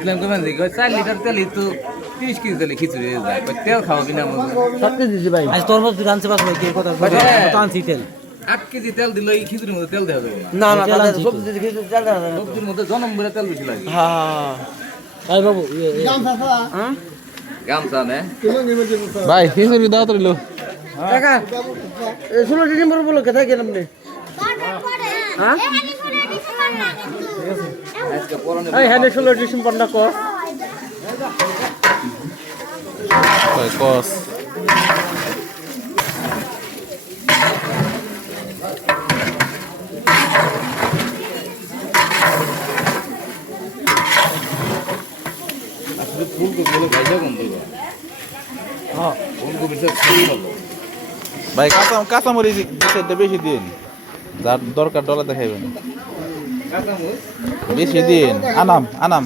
4 litre তেলই তো 30 KG তেলে খিচুড়ি হয়ে যায় তেল খাওয়া বিনা সব কিছু দিছি ভাই আজ তোর মধ্যে রানছে বাস ভাই কি কথা আনছি তেল 8 কেজি তেল দিলে এই খিচুড়ির মধ্যে তেল দেওয়া যাবে না না দাদা সবজি দিছি কিছু তেল দেওয়া যাবে না সবজির মধ্যে জনম ভরে তেল বেশি লাগে হ্যাঁ ভাই বাবু হ্যাঁ গামছা নে ভাই খিচুড়ি দাও তো লো কাকা 16 ডিসেম্বর বলে কোথায় গেলাম নে হ্যাঁ আজকে পরনে এই হ্যাঁ 16 ডিসেম্বর না কো কস ফুলকপি বলে ভাজা কোন দিবা হ্যাঁ ফুলকপি সব খাই ভালো ভাই কাঁচা মরিচ বেশি দিন যার দরকার ডলা দেখাইবেন কাঁচামরিচ বেশি দিন আনাম